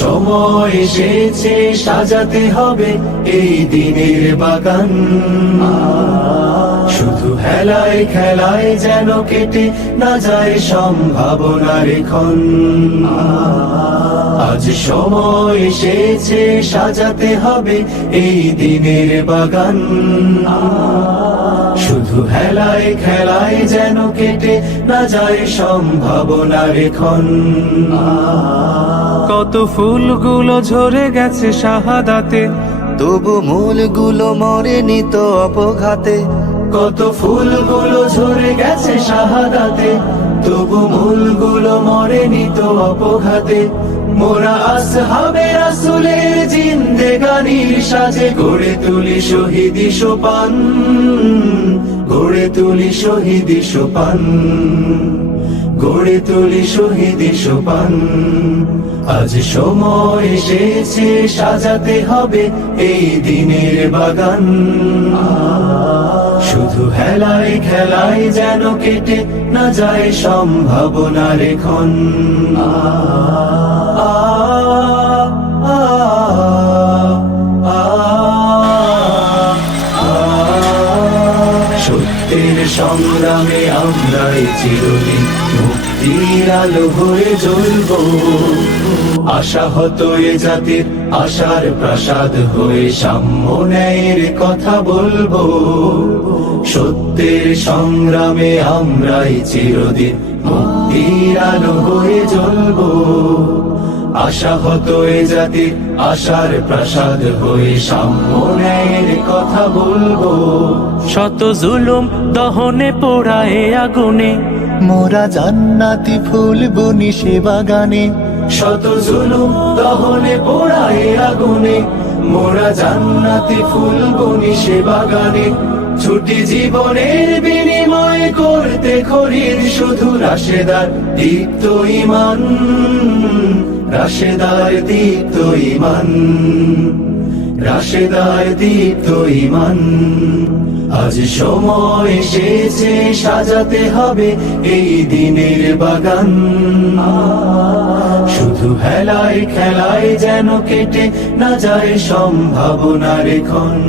সময় এসেছে সাজাতে হবে এই দিনের বাগান। শুধু হেলায় খেলায় যেন কেটে না যায় সম্ভাবনার ক্ষণ। আজ সময় এসেছে সাজাতে হবে এই দিনের বাগান। শুধু হেলায় খেলায় যেন কেটে না যায় সম্ভাবনার ক্ষণ। কত ফুলগুলো ঝরে গেছে শাহাদাতে, তবু মূলগুলো মরেনি তো অপঘাতে। কত ফুলগুলো ঝরে গেছে শাহাদাতে, তবু মূলগুলো মরেনি তো অপঘাতে। মোরা আসহাবে রাসূলের জিন্দেগানির সাজে গড়ে তুলি শহীদি সোপান, গড়ে তুলি শহীদি সোপান, গড়ে তুলি শহীদি সোপান। আজ সময় এসেছে সাজাতে হবে এই দিনের বাগান। শুধু হেলায় খেলায় যেন কেটে না যায় সম্ভাবনার ক্ষণ। সত্যের সংগ্রামে আমরাই চিরদিন মুক্তির আলো হয়ে জ্বলব। আশাহত এ জাতির আশার প্রাসাদ হয়ে সাম্য ন্যায়ের কথা বলবো। সত্যের সংগ্রামে আমরাই চিরদিন মুক্তির আলো হয়ে জ্বলব। আশাহত এ জাতির আশার প্রাসাদ হয়ে সাম্য ন্যায়ের কথা বলবো। শত জুলুম দহনে পোড়ায় আগুনে, মোরা জান্নাতি ফুল বুনি সে বাগানে। শত জুলুম দহনে পোড়ায় আগুনে, মোরা জান্নাতি ফুল বুনি সে বাগানে। ছুটি জীবনের বিনিময় করতে খরিদ শুধু রাশেদার দীপ্ত ঈমান, রাশেদার দীপ্ত ঈমান, রাশেদার দীপ্ত ঈমান। আজ সময় এসেছে সাজাতে হবে এই দিনের বাগান। শুধু হেলায় খেলায় যেন কেটে না যায় সম্ভাবনার ক্ষণ।